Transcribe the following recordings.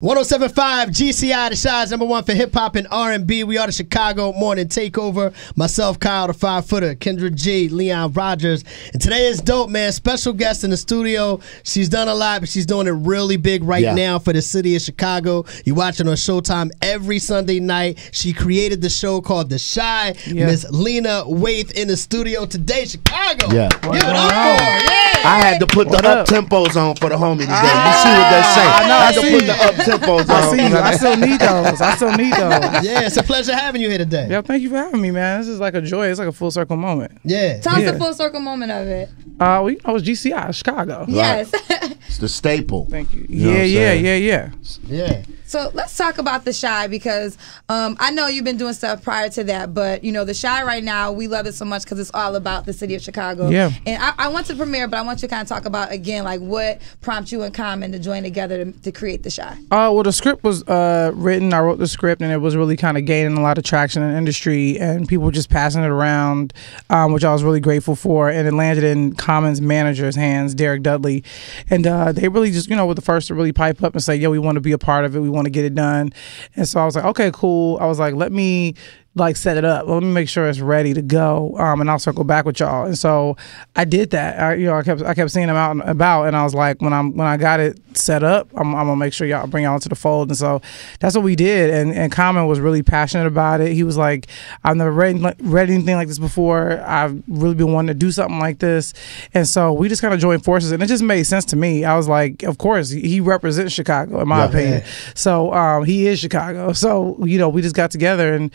107.5 GCI, the Shy's #1 for hip hop and R&B. We are the Chicago Morning Takeover. Myself, Kyle, the 5-footer, Kendra G, Leon Rodgers. And today is dope, man. Special guest in the studio. She's done a lot, but she's doing it really big right now for the city of Chicago. You watch it on Showtime every Sunday night. She created the show called The Shy. Miss Lena Waithe in the studio today, Chicago. Yeah. Give it up for her. Yeah. I had to put the up tempos on for the homie today. You see what they say? I had to put the up tempos on. I see you. I still need those. Yeah, it's a pleasure having you here today. Yeah, thank you for having me, man. This is like a joy. It's like a full circle moment. Yeah. Tell us the full circle moment of it. I was GCI, Chicago. Yes. It's the staple. Thank you. You know Yeah. So let's talk about The Shy because I know you've been doing stuff prior to that, but you know The Shy right now, we love it so much because it's all about the city of Chicago. Yeah. And I want to premiere, but I want you to kind of talk about again like what prompted you and Common to join together to create The Shy. Well, the script was written. I wrote the script, and it was really kind of gaining a lot of traction in the industry, and people were just passing it around, which I was really grateful for. And it landed in Common's manager's hands, Derek Dudley, and they really just were the first to really pipe up and say, "Yo, we want to be a part of it. We want to get it done." And so I was like, okay, cool. I was like, let me set it up. Let me make sure it's ready to go, and I'll circle back with y'all. And so I did that. I kept seeing them out and about, and I was like, when I got it set up, I'm gonna make sure y'all bring y'all into the fold. And so that's what we did. And Common was really passionate about it. He was like, I've never read anything like this before. I've really been wanting to do something like this. And so we just kind of joined forces, and it just made sense to me. I was like, of course, he represents Chicago in my opinion. So he is Chicago. So we just got together, and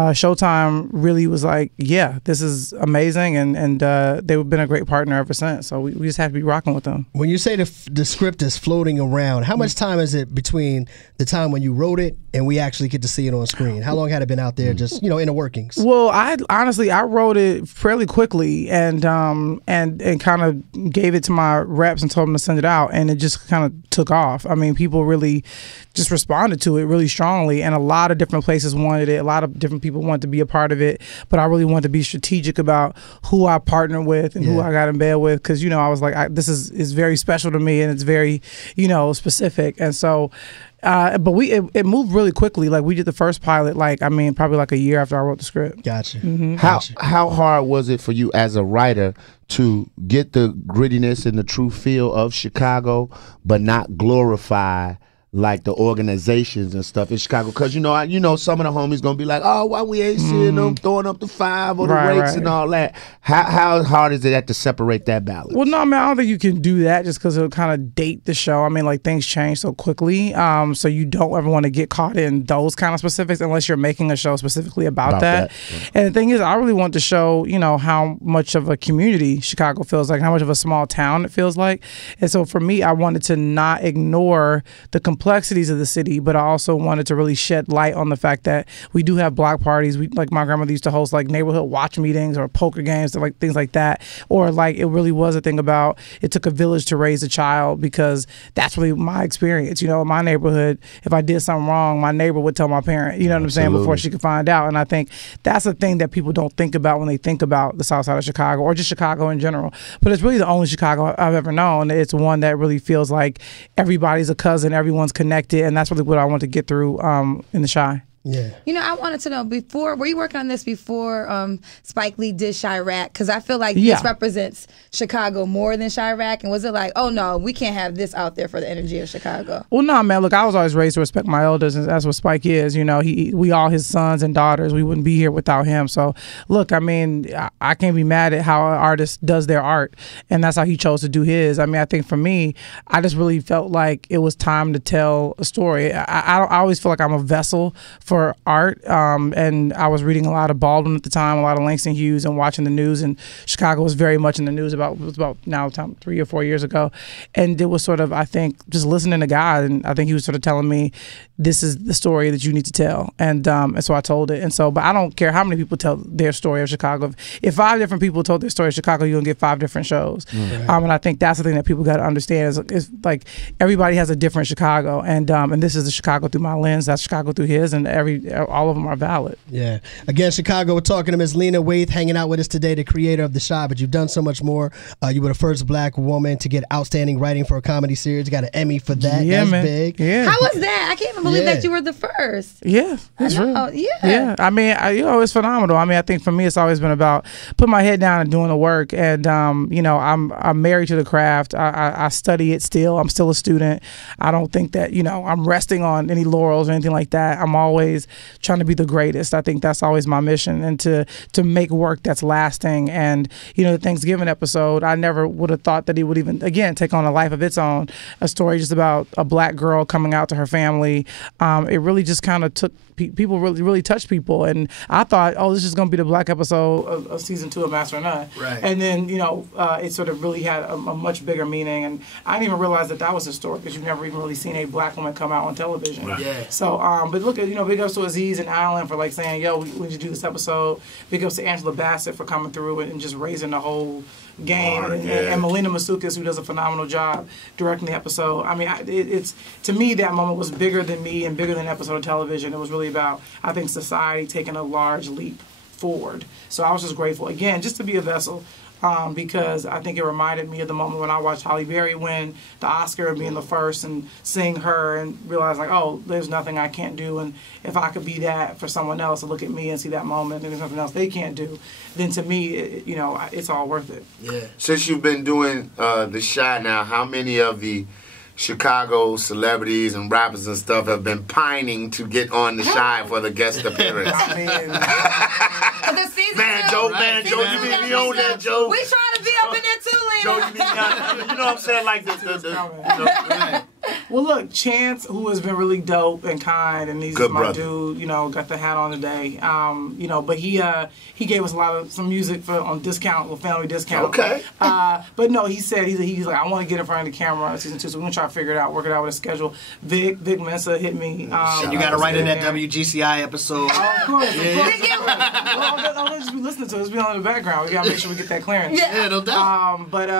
Showtime really was like, yeah, this is amazing, and they've been a great partner ever since. So we just have to be rocking with them. When you say the script is floating around, how much time is it between the time when you wrote it and we actually get to see it on screen? How long had it been out there, just in the workings? Well, I wrote it fairly quickly, and kind of gave it to my reps and told them to send it out, and it just kind of took off. I mean, people really just responded to it really strongly, and a lot of different places wanted it. A lot of different people wanted to be a part of it, but I really wanted to be strategic about who I partnered with and who I got in bed with, because I was like, this is very special to me, and it's very specific. And so but it moved really quickly. Like, we did the first pilot probably like a year after I wrote the script. Gotcha. Mm-hmm. How hard was it for you as a writer to get the grittiness and the true feel of Chicago, but not glorify like the organizations and stuff in Chicago? Because some of the homies gonna be like, oh, why we ain't seeing them throwing up the 5 or the rakes and all that. How hard is it to separate that balance? Well, no, I don't think you can do that just because it'll kind of date the show. I mean, like, things change so quickly, so you don't ever want to get caught in those kind of specifics unless you're making a show specifically about that. Yeah. And the thing is, I really want to show how much of a community Chicago feels like, how much of a small town it feels like. And so for me, I wanted to not ignore the complexities of the city, but I also wanted to really shed light on the fact that we do have block parties. My grandmother used to host like neighborhood watch meetings or poker games, like things like that. Or like, it really was a thing about it took a village to raise a child, because that's really my experience. In my neighborhood, if I did something wrong, my neighbor would tell my parent, what I'm saying, before she could find out. And I think that's a thing that people don't think about when they think about the South Side of Chicago, or just Chicago in general. But it's really the only Chicago I've ever known. It's one that really feels like everybody's a cousin, everyone's connected. And that's really what I want to get through in The Shy. Yeah. I wanted to know, were you working on this before Spike Lee did Chirac? Because I feel like this represents Chicago more than Chirac. And was it like, oh no, we can't have this out there for the energy of Chicago? Well, no, man. Look, I was always raised to respect my elders, and that's what Spike is. We all his sons and daughters. We wouldn't be here without him. So, look, I mean, I can't be mad at how an artist does their art, and that's how he chose to do his. I mean, I think for me, I just really felt like it was time to tell a story. I always feel like I'm a vessel for art, and I was reading a lot of Baldwin at the time, a lot of Langston Hughes, and watching the news, and Chicago was very much in the news about 3 or 4 years ago, and it was sort of, I think, just listening to God, and I think he was sort of telling me, this is the story that you need to tell, and so I told it. And so, but I don't care how many people tell their story of Chicago. If 5 different people told their story of Chicago, you're gonna get 5 different shows. And I think that's the thing that people got to understand is like, everybody has a different Chicago, and this is the Chicago through my lens, that's Chicago through his, and all of them are valid. Yeah. Again, Chicago, we're talking to Ms. Lena Waithe, hanging out with us today, the creator of The Chi, but you've done so much more. You were the first black woman to get outstanding writing for a comedy series. You got an Emmy for that. Yeah, That's man. big. Yeah. How was that? I can't even believe that you were the first. Yeah, it's real. Oh, yeah. Yeah, I mean, it's phenomenal. I mean, I think for me, it's always been about putting my head down and doing the work. And I'm married to the craft. I study it still. I'm still a student. I don't think that I'm resting on any laurels or anything like that. I'm always trying to be the greatest. I think that's always my mission, and to make work that's lasting. And the Thanksgiving episode, I never would have thought that it would even take on a life of its own. A story just about a black girl coming out to her family. It really just kind of took people, really touched people. And I thought, this is going to be the black episode of season 2 of Master of None. Right. And then it sort of really had a much bigger meaning. And I didn't even realize that was historic, because you've never even really seen a black woman come out on television. Right. Yeah. So, but look at big ups to Aziz and Alan for saying, yo, we need to do this episode. Big ups to Angela Bassett for coming through and just raising the whole game, and Melina Masukis, who does a phenomenal job directing the episode. I mean, it's to me, that moment was bigger than me and bigger than an episode of television. It was really about, I think, society taking a large leap forward. So I was just grateful, again, just to be a vessel. Because I think it reminded me of the moment when I watched Halle Berry win the Oscar, being the first, and seeing her and realizing, there's nothing I can't do, and if I could be that for someone else to look at me and see that moment and there's nothing else they can't do, then to me, it's all worth it. Yeah. Since you've been doing The Chi now, how many of the Chicago celebrities and rappers and stuff have been pining to get on The Chi for the guest appearance? I mean, The season Joe, you need me on that, Joe. We trying to be up in there too, Lena. Joe, you need me on. You know what I'm saying? Like the well, look, Chance, who has been really dope and kind, and he's Good my brother. dude. Got the hat on today. But he gave us some music on discount, with family discount. Okay. But no, he said he's like, I want to get in front of the camera on season 2, so we're gonna try to figure it out, work it out with a schedule. Vic Mensa hit me. And you got to write in that WGCI episode. Oh, of course. Yeah. I'll just be listening to it. It's been on in the background. We gotta make sure we get that clearance. Yeah, no doubt. But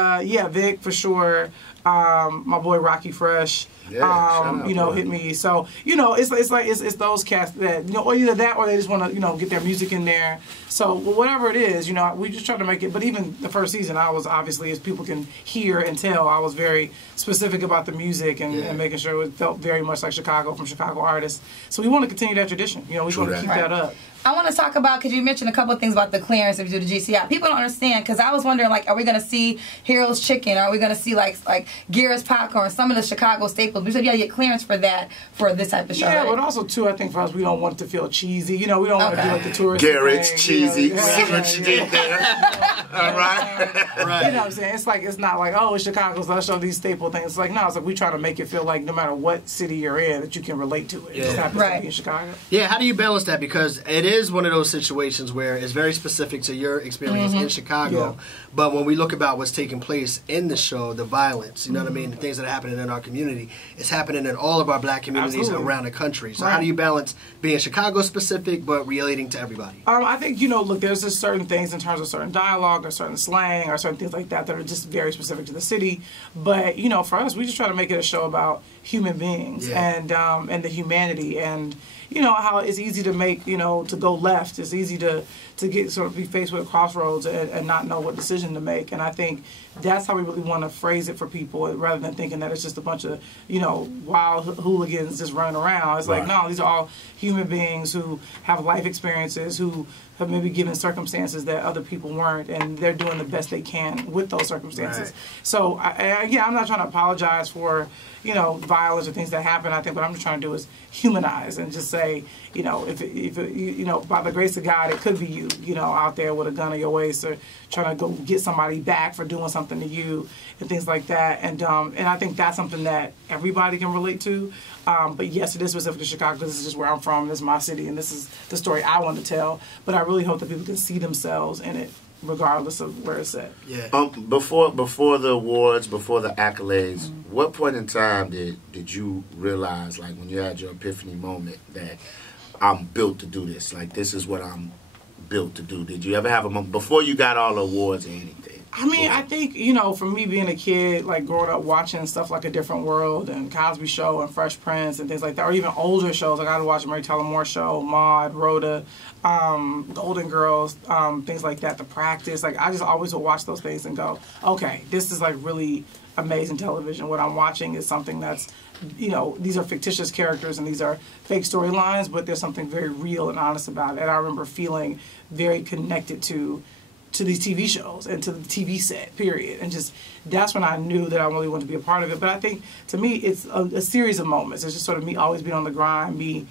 Vic for sure. My boy Rocky Fresh. Hit me. So it's those cats that or either that or they just want to get their music in there. So whatever it is, we just try to make it. But even the first season, I was obviously, as people can hear and tell, I was very specific about the music and making sure it felt very much like Chicago, from Chicago artists. So we want to continue that tradition. We want to keep that up. I want to talk about, because you mentioned a couple of things about the clearance if you do the GCI. People don't understand, because I was wondering, are we going to see Heroes Chicken? Are we going to see, like Gear's Popcorn, some of the Chicago staples? We said you got to get clearance for that, for this type of show. Yeah, right? but also, too, I think for us, we don't want it to feel cheesy. We don't want to do like the tourist Garrett's thing, cheesy. See what you did there? All right. Right. You know what I'm saying? It's not like, it's Chicago, so let's show these staple things. It's like, no, it's like we try to make it feel like no matter what city you're in, that you can relate to it. Yeah. It just happens to be in Chicago. Yeah, how do you balance that? Because it is one of those situations where it's very specific to your experience in Chicago. Yeah. But when we look about what's taking place in the show, the violence, what I mean, the things that are happening in our community, it's happening in all of our black communities around the country. So how do you balance being Chicago specific but relating to everybody? I think, look, there's just certain things in terms of certain dialogue or certain slang or certain things like that are just very specific to the city. But, for us, we just try to make it a show about human beings and the humanity, and how it's easy to make, to go left. It's easy to get sort of be faced with a crossroads and not know what decision to make. And I think that's how we really want to phrase it for people, rather than thinking that it's just a bunch of, wild hooligans just running around. It's like, no, these are all human beings who have life experiences, who have maybe given circumstances that other people weren't, and they're doing the best they can with those circumstances. Right. So, I'm not trying to apologize for, violence or things that happen. I think what I'm just trying to do is humanize and just say, if by the grace of God, it could be you, out there with a gun in your waist, or trying to go get somebody back for doing something to you and things like that. And I think that's something that everybody can relate to. But yes, it is specific to Chicago, because this is just where I'm from. This is my city, and this is the story I want to tell. But I really hope that people can see themselves in it, regardless of where it's at. Yeah. Before the awards, before the accolades, what point in time did you realize, like when you had your epiphany moment, that I'm built to do this? Like, this is what I'm built to do. Did you ever have a moment before you got all the awards or anything? I mean, I think, you know, for me being a kid, like growing up watching stuff like A Different World and Cosby Show and Fresh Prince and things like that, or even older shows, like I would watch Mary Tyler Moore Show, Maude, Rhoda, Golden Girls, things like that, The Practice. Like, I just always would watch those things and go, okay, this is like really amazing television. What I'm watching is something that's, you know, these are fictitious characters and these are fake storylines, but there's something very real and honest about it. And I remember feeling very connected to these TV shows and to the TV set, period. And just, that's when I knew that I really wanted to be a part of it. But I think, to me, it's a series of moments. It's just sort of me always being on the grind, me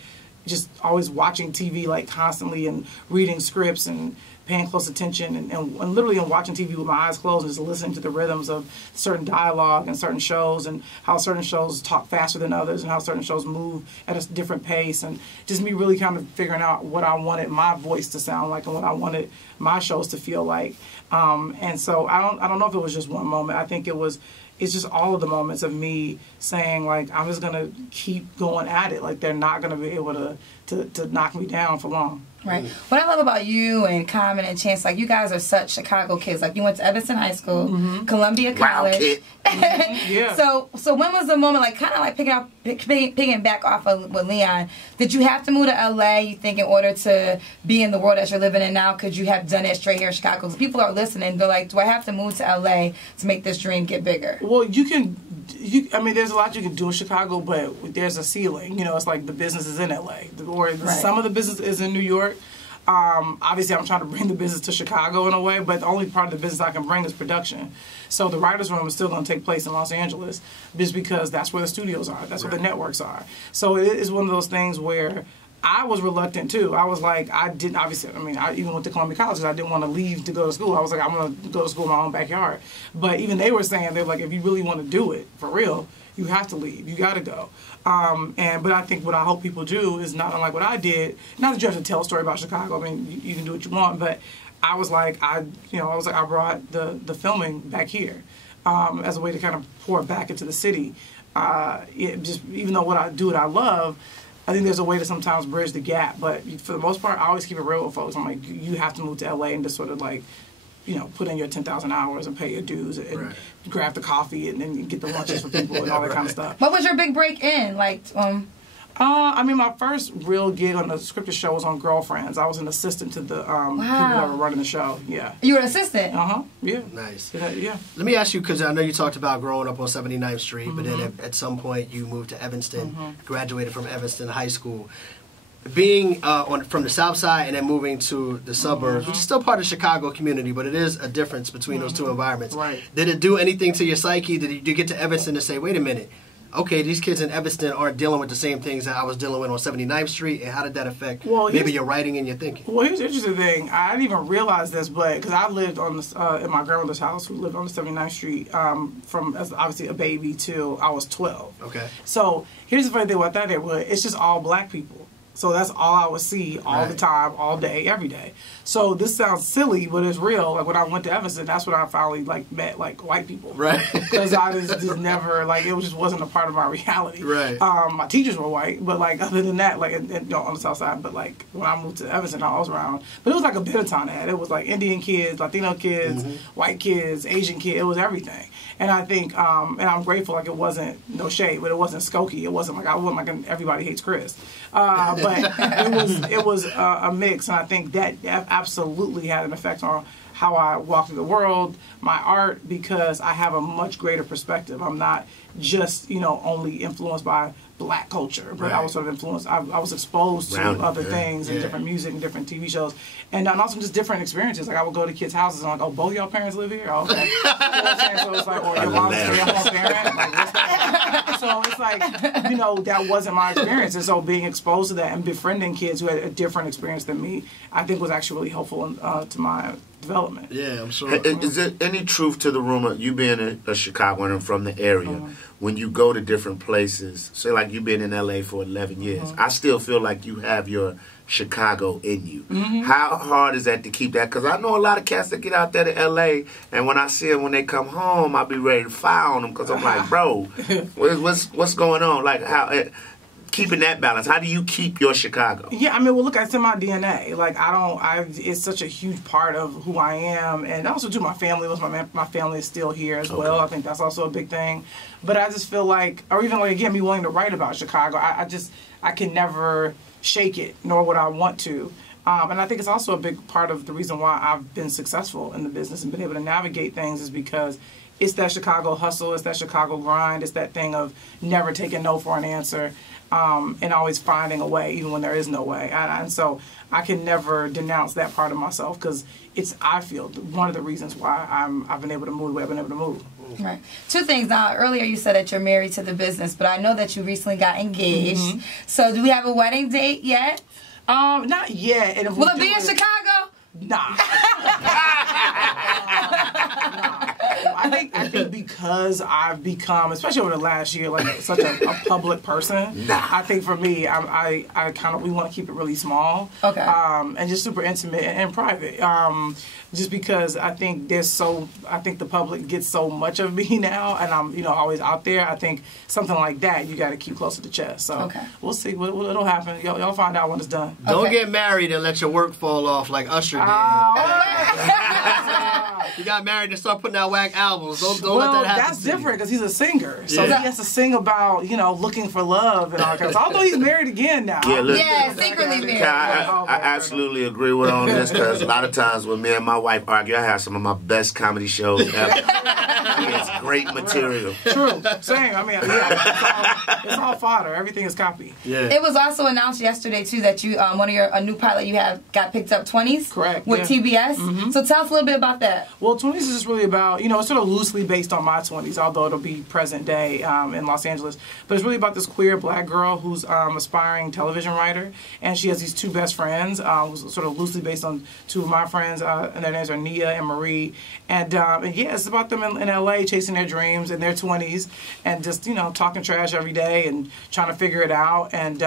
just always watching TV, like, constantly and reading scripts and paying close attention and literally watching TV with my eyes closed and just listening to the rhythms of certain dialogue and certain shows and how certain shows talk faster than others and how certain shows move at a different pace, and just me really kind of figuring out what I wanted my voice to sound like and what I wanted my shows to feel like. And so I don't know if it was just one moment. I think it's just all of the moments of me saying, like, I'm just going to keep going at it. Like, they're not going to be able to knock me down for long. Right. What I love about you and Common and Chance, like, you guys are such Chicago kids. Like, you went to Evanston High School, Columbia College. Yeah. So when was the moment, like, kind of like picking back off of with Leon, did you have to move to LA, you think, in order to be in the world that you're living in now? Could you have done it straight here in Chicago? Because people are listening. They're like, do I have to move to LA to make this dream get bigger? Well, I mean, there's a lot you can do in Chicago, but there's a ceiling. You know, it's like the business is in LA, or some of the business is in New York. Obviously, I'm trying to bring the business to Chicago in a way, but the only part of the business I can bring is production. So the writer's room is still going to take place in Los Angeles, just because that's where the studios are, that's where the networks are. So it is one of those things where I was reluctant too. I was like, I even went to Columbia College because I didn't want to leave to go to school. I was like, I'm going to go to school in my own backyard. But even they were saying, they're like, if you really want to do it for real, you have to leave. You got to go. But I think what I hope people do is not unlike what I did. Not that you have to tell a story about Chicago. I mean, you can do what you want. But I was like, I brought the filming back here as a way to kind of pour it back into the city. Even though what I love, I think there's a way to sometimes bridge the gap. But for the most part, I always keep it real with folks. I'm like, you have to move to LA and just sort of like, you know, put in your 10,000 hours and pay your dues and grab the coffee and then get the lunches for people and all that kind of stuff. What was your big break in? Like, I mean, my first real gig on the scripted show was on Girlfriends. I was an assistant to the people that were running the show. Yeah. You were an assistant? Yeah. Nice. Yeah. Let me ask you, because I know you talked about growing up on 79th Street, but then at some point you moved to Evanston, graduated from Evanston High School. Being from the South Side and then moving to the suburbs, which is still part of the Chicago community, but it is a difference between those two environments. Right. Did it do anything to your psyche? Did you get to Evanston and say, wait a minute, okay, these kids in Evanston aren't dealing with the same things that I was dealing with on 79th Street, and how did that affect maybe your writing and your thinking? Well, here's the interesting thing. I didn't even realize this, but because I lived on this, in my grandmother's house, who lived on the 79th Street from as obviously a baby till I was 12. Okay. So here's the funny thing about that neighborhood. It's just all black people. So that's all I would see all the time, all day, every day. So this sounds silly, but it's real. Like when I went to Evanston, that's when I finally met white people. Right. Because I just never it just wasn't a part of my reality. Right. My teachers were white, but other than that, on the South Side. But when I moved to Evanston, I was around. But it was like a Benetton ad. It was like Indian kids, Latino kids, white kids, Asian kids. It was everything. And I think, and I'm grateful. It wasn't no shade, but it wasn't Skokie. It wasn't I wasn't like Everybody Hates Chris. But it was a mix, and I think that absolutely had an effect on how I walk through the world, my art, because I have a much greater perspective. I'm not just only influenced by black culture, but I was sort of influenced. I was exposed to other things and different music and different TV shows, and also just different experiences. Like I would go to kids' houses and oh, both y'all parents live here? Oh, okay. So it's like, or your mom's a stay-at-home parent? Like, what's that? So it's like, that wasn't my experience, and so being exposed to that and befriending kids who had a different experience than me, I think was actually really helpful to my development. Yeah, I'm sure. Is there any truth to the rumor, you being a Chicagoan and from the area, when you go to different places, say like you've been in LA for 11 years, I still feel like you have your Chicago in you. How hard is that to keep that? Because I know a lot of cats that get out there to LA, and when I see them when they come home, I'll be ready to fire on them because I'm like, bro, what's going on? Like, how keeping that balance? How do you keep your Chicago? Yeah, I mean, well, look, it's in my DNA. Like, it's such a huge part of who I am. And also, too, my family family is still here as well. I think that's also a big thing. But I just feel like, or even, like, again, me willing to write about Chicago, I can never shake it, nor would I want to. And I think it's also a big part of the reason why I've been successful in the business and been able to navigate things is because it's that Chicago hustle, it's that Chicago grind, it's that thing of never taking no for an answer, and always finding a way, even when there is no way. And so I can never denounce that part of myself because it's, I feel, one of the reasons why I've been able to move the way I've been able to move. Right. Two things. Now, earlier you said that you're married to the business, but I know that you recently got engaged. Mm-hmm. So do we have a wedding date yet? Not yet. And if will it be in Chicago? Nah. I think because I've become, especially over the last year, like such a public person. I think for me, I kind of, we want to keep it really small. Okay. And just super intimate and private. Just because I think the public gets so much of me now, and I'm always out there. I think something like that you got to keep close to the chest. So we'll see. It'll happen. Y'all find out when it's done. Don't get married and let your work fall off like Usher did. You got married and start putting out whack albums. Don't let that happen. That's different because he's a singer, so he has to sing about looking for love and all kinds. Although he's married again now. Yeah, secretly married. I absolutely agree with on this because a lot of times when me and my wife argue, I have some of my best comedy shows ever. It's great material. True. Same. I mean, it's all fodder. Everything is copy. Yeah. It was also announced yesterday too that you a new pilot you have got picked up, 20s. Correct. With TBS. Mm-hmm. So tell us a little bit about that. Well, 20s is just really about, it's sort of loosely based on my 20s, although it'll be present day in Los Angeles. But it's really about this queer black girl who's aspiring television writer, and she has these two best friends, who's sort of loosely based on two of my friends, and their names are Nia and Marie. And it's about them in LA chasing their dreams in their 20s and just, talking trash every day and trying to figure it out. And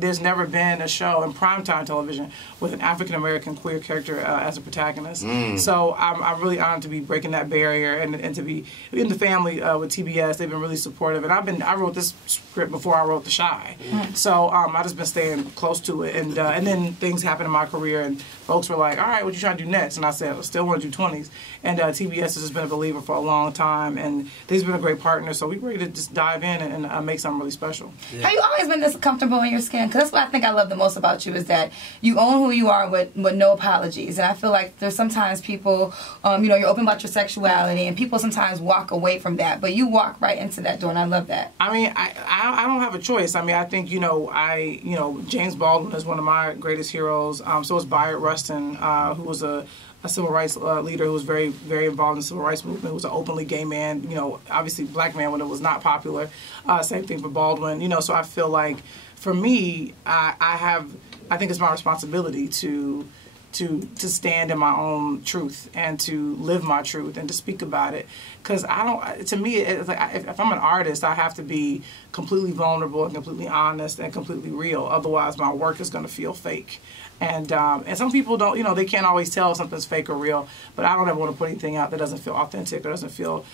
there's never been a show in primetime television with an African-American queer character as a protagonist. So I'm really honored to be breaking that barrier and to be in the family with TBS. They've been really supportive. And I wrote this script before I wrote The Chi. So I've just been staying close to it. And then things happened in my career and folks were like, all right, what you trying to do next? And I said, I still want to do 20s. And TBS has just been a believer for a long time. And they've been a great partner. So we're ready to just dive in and make something really special. Yeah. Have you always been this comfortable in your skin? Because that's what I think I love the most about you is that you own who you are with no apologies. And I feel like there's sometimes people, you're open about your sexuality and people sometimes walk away from that. But you walk right into that door and I love that. I mean, I don't have a choice. I mean, I think, James Baldwin is one of my greatest heroes. So is Bayard Rustin, who was a civil rights leader who was very, very involved in the civil rights movement, who was an openly gay man, obviously black man when it was not popular. Same thing for Baldwin, so I feel like for me, I think it's my responsibility to stand in my own truth and to live my truth and to speak about it. Because to me, it's like if I'm an artist, I have to be completely vulnerable and completely honest and completely real. Otherwise, my work is going to feel fake. And some people don't, they can't always tell if something's fake or real. But I don't ever want to put anything out that doesn't feel authentic or doesn't feel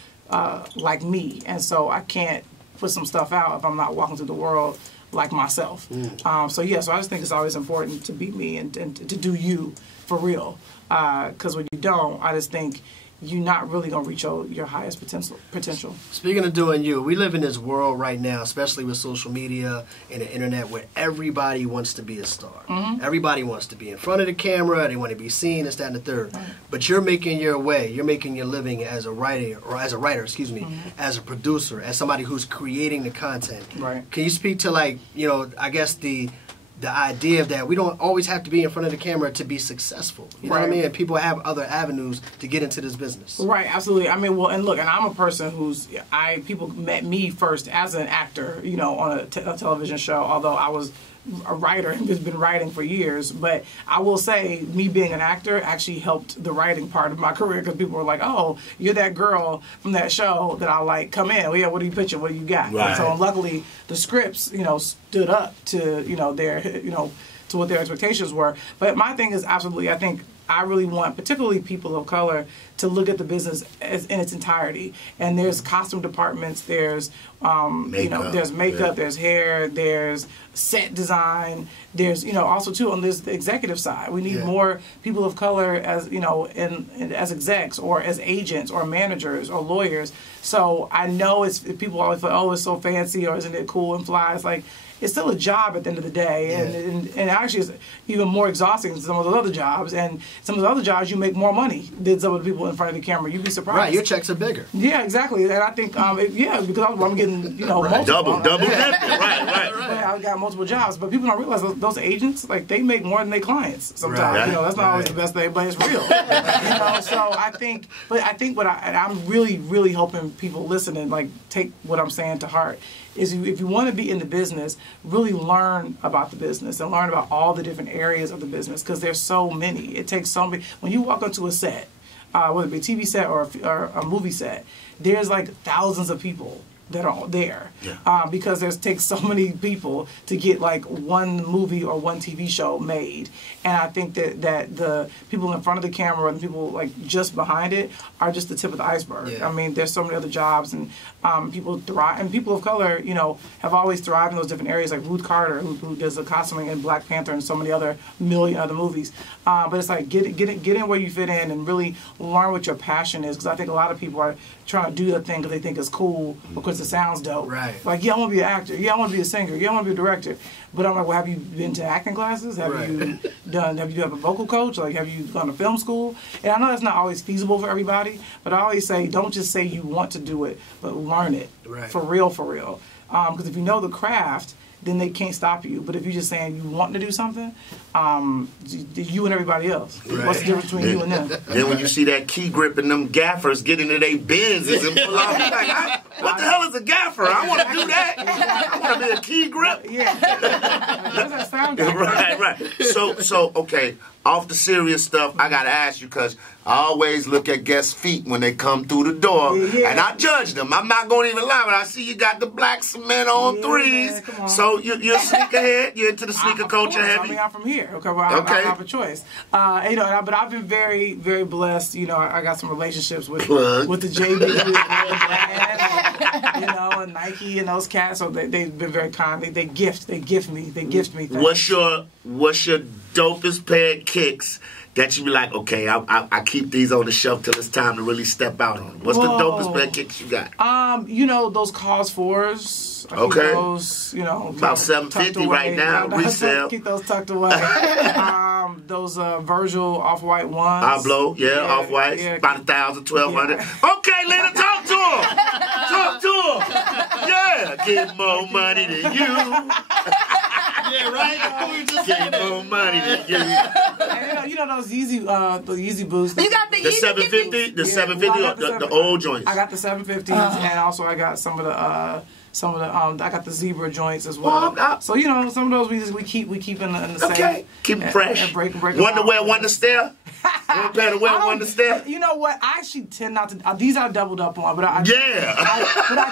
like me. And so I can't put some stuff out if I'm not walking through the world like myself. So I just think it's always important to be me and to do you for real. Because when you don't, I just think you're not really going to reach your highest potential. Speaking of doing you, we live in this world right now, especially with social media and the internet, where everybody wants to be a star. Mm-hmm. Everybody wants to be in front of the camera. They want to be seen, this, that, and the third. Right. But you're making your way. You're making your living as a writer, as a producer, as somebody who's creating the content. Right. Can you speak to, I guess the idea of that we don't always have to be in front of the camera to be successful. You know what I mean? And people have other avenues to get into this business. Right, absolutely. I mean, and I'm a person people met me first as an actor, on a television show, although I was a writer and has been writing for years. But I will say, me being an actor actually helped the writing part of my career because people were like, "Oh, you're that girl from that show that I come in. Well, yeah, what do you picture? What do you got?" Right. And so luckily, the scripts, stood up to their to what their expectations were. But my thing is absolutely, I think I really want, particularly people of color, to look at the business in its entirety. And there's costume departments, there's there's makeup, there's hair, there's set design, there's also too on this the executive side. We need more people of color as as execs or as agents or managers or lawyers. So I know people always feel, oh, it's so fancy or isn't it cool and fly. It's like, it's still a job at the end of the day, and actually it's even more exhausting than some of those other jobs. And some of the other jobs, you make more money than some of the people in front of the camera. You'd be surprised. Right, your checks are bigger. Yeah, exactly. And I think, because I'm getting, multiple. Double dipping. Right. I got multiple jobs, but people don't realize those agents, like, they make more than their clients sometimes. Right. That's not always the best thing, but it's real. So I think I'm really, really hoping people listen and, like, take what I'm saying to heart. Is if you want to be in the business, really learn about the business and learn about all the different areas of the business, because there's so many. It takes so many. When you walk onto a set, whether it be a TV set or a movie set, there's like thousands of people that are there, because it takes so many people to get like one movie or one TV show made. And I think that the people in front of the camera and the people like just behind it are just the tip of the iceberg. I mean, there's so many other jobs, and people thrive, and people of color, have always thrived in those different areas, like Ruth Carter, who does the costuming in Black Panther and so many other million other movies. But it's like get in where you fit in and really learn what your passion is, because I think a lot of people are trying to do the thing because they think it's cool because it sounds dope. Right. Like, yeah, I want to be an actor. Yeah, I want to be a singer. Yeah, I want to be a director. But I'm like, well, have you been to acting classes? Have you have a vocal coach? Like, have you gone to film school? And I know that's not always feasible for everybody, but I always say, don't just say you want to do it, but learn it. Right. For real. Because if you know the craft, then they can't stop you. But if you're just saying you want to do something, you and everybody else. Right. What's the difference between you and them? Then when you see that key grip and them gaffers get into their Benzes and pull off, you're like, what the hell is a gaffer? I want to do that. I want to be a key grip. Yeah. Does that sound good? Right. So okay, off the serious stuff, I got to ask you, because I always look at guests' feet when they come through the door, and I judge them. I'm not going to even lie, but I see you got the black cement on threes. Man, come on. So you're a sneakerhead? You're into the sneaker culture heavy? I mean, I'm from here. Okay, well, I have a choice. But I've been very, very blessed. I got some relationships with the JB and and Nike and those cats. So they've been very kind. They gift me things. What's your dopest pair of kicks that you be like, okay, I keep these on the shelf till it's time to really step out on them? What's the dopest pair of kicks you got? Those Cause 4s. Okay. Those, about $750 right now, resale. Keep those tucked away. Those Virgil Off-White ones. Off-White, Off-White, about $1,000, $1,200. Yeah. Okay, Lena, talk to him. Yeah, get more money than you. Yeah, right? Get more money than you. And those Yeezy boots. You got the Yeezy 750, the 750, the old joints. I got the 750s, and also I got some of the I got the zebra joints as well. So some of those we keep in the safe. Okay, keep them fresh. And break one to wear, one to stare. One pair to wear, one to stare. You know what? I actually tend not to. These I doubled up on, but I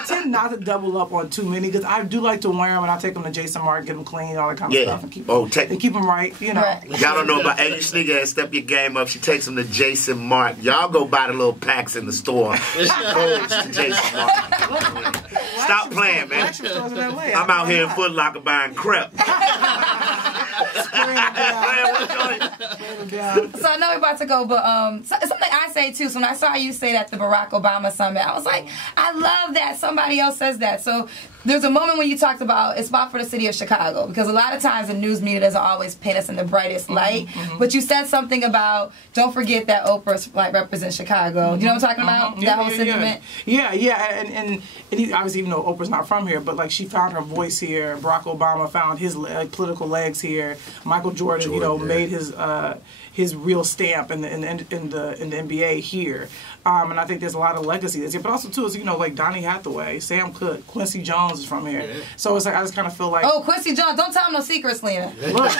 tend not to double up on too many, because I do like to wear them, and I take them to Jason Mark, get them clean, all that kind of stuff, and keep them right. Right. Y'all don't know about you sneakerhead. Step your game up. She takes them to Jason Mark. Y'all go buy the little packs in the store. She goes to Jason Mark. Stop playing, man. I'm out here in Foot Locker buying crap. So I know we're about to go, but something I say too. So when I saw you say that at the Barack Obama summit, I was like, I love that somebody else says that. So there's a moment when you talked about it's about for the city of Chicago, because a lot of times the news media doesn't always paint us in the brightest light. But you said something about don't forget that Oprah represents Chicago. Do you know what I'm talking about? That whole sentiment. Yeah. And obviously, even though Oprah's not from here, but like she found her voice here. Barack Obama found his political legs here. Michael Jordan, made his real stamp in the NBA here. And I think there's a lot of legacy that's here. But also, too, is, like Donny Hathaway, Sam Cooke, Quincy Jones is from here. Yeah. So it's like, I just kind of feel like... Oh, Quincy Jones. Don't tell him no secrets, Lena. Look.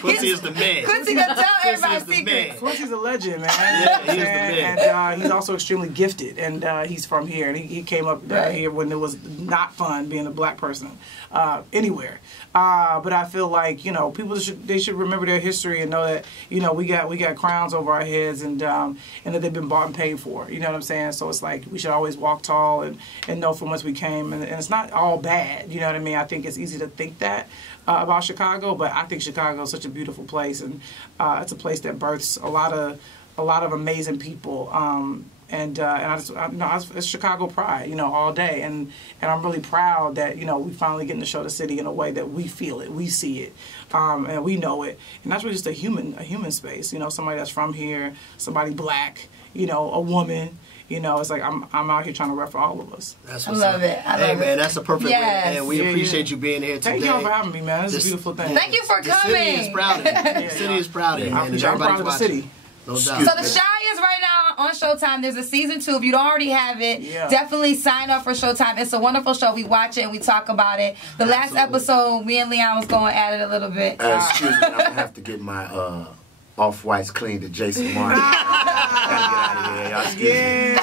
Quincy is the man. Quincy gonna tell everybody secrets. Quincy's a legend, man. Yeah, he is the man. And he's also extremely gifted. And he's from here. And he came up here when it was not fun being a black person anywhere. But I feel like, people should remember their history and know that, we got crowns over our heads and that they've been bought and paid for. You know what I'm saying? So it's like we should always walk tall and know from whence we came. And it's not all bad. You know what I mean? I think it's easy to think that about Chicago, but I think Chicago is such a beautiful place, and it's a place that births a lot of amazing people. And it's Chicago pride, all day, and I'm really proud that we finally getting to show the city in a way that we feel it, we see it, and we know it, and that's really just a human space, somebody that's from here, somebody black, a woman. It's like I'm out here trying to rep for all of us. That's what's I love it. I love man, that's a perfect way. And we appreciate you being here today. Thank y'all for having me, man. It's a beautiful thing. Thank you for coming. The city is proud of you. The city is proud of you. I'm proud of the city. No doubt. So The Chi is right now on Showtime. There's a season 2. If you don't already have it, definitely sign up for Showtime. It's a wonderful show. We watch it and we talk about it. The last episode, me and Leon was going at it a little bit. Excuse me, I'm going to have to get my off-whites cleaned at Jason Martin. Gotta get out of here, y'all. Excuse me.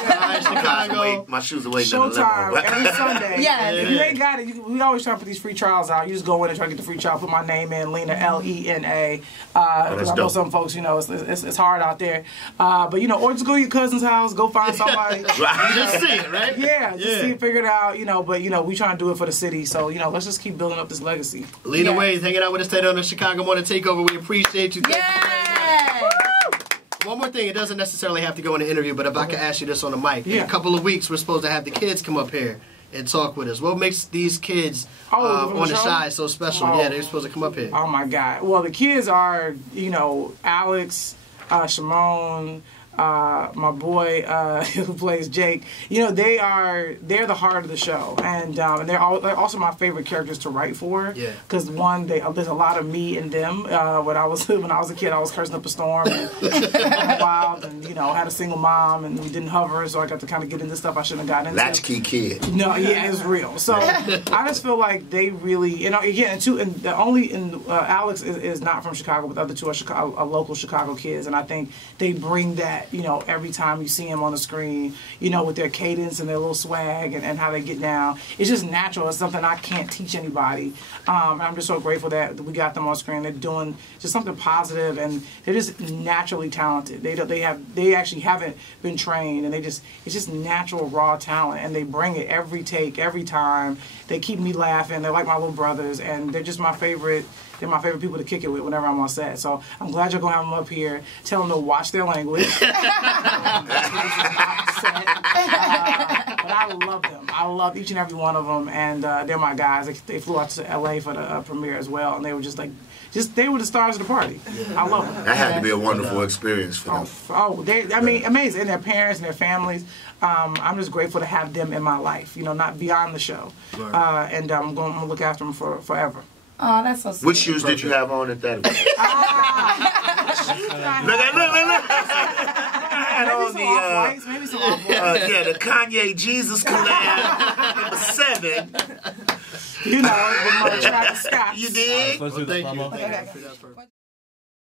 Chicago. My shoes are waiting Showtime in the limo. every Sunday. Yes. If you ain't got it, we always try to put these free trials out. You just go in and try to get the free trial. Put my name in, Lena, Lena. Because I know some folks, it's hard out there. But or just go to your cousin's house, go find somebody. Just see it, right? Yeah, just see it, figure it out. But we trying to do it for the city. So let's just keep building up this legacy. Lena Waithe hanging out with us today on the Chicago Morning Takeover. We appreciate you. One more thing, it doesn't necessarily have to go in an interview, but if I could ask you this on the mic. In a couple of weeks, we're supposed to have the kids come up here and talk with us. What makes these kids on the Chi so special? Yeah, they're supposed to come up here. Oh, my God. Well, the kids are, Alex, Shimon, my boy who plays Jake. They're the heart of the show, and they're also my favorite characters to write for. Yeah. Because there's a lot of me in them. When I was a kid, I was cursing up a storm and wild, and had a single mom, and we didn't hover, so I got to kind of get into stuff I shouldn't have gotten into. Latchkey kid. No, yeah, it's real. So I just feel like they really, Alex is not from Chicago, but the other two are local Chicago kids, and I think they bring that. Every time you see them on the screen, with their cadence and their little swag and how they get down. It's just natural. It's something I can't teach anybody. And I'm just so grateful that we got them on screen. They're doing just something positive, and they're just naturally talented. They actually haven't been trained, and it's just natural, raw talent, and they bring it every take, every time. They keep me laughing. They're like my little brothers, and they're just my favorite. They're my favorite people to kick it with whenever I'm on set. So I'm glad you're going to have them up here. Tell them to watch their language. But I love them. I love each and every one of them. And they're my guys. They flew out to L.A. for the premiere as well. And they were they were the stars of the party. I love them. That had to be a wonderful experience for them. Amazing. And their parents and their families. I'm just grateful to have them in my life, not beyond the show. And I'm going to look after them for forever. Oh, that's so sweet. Which shoes did you have on at that event? Maybe some off-whites. The Kanye Jesus collab number 7. With my Travis Scott. You did? Thank you.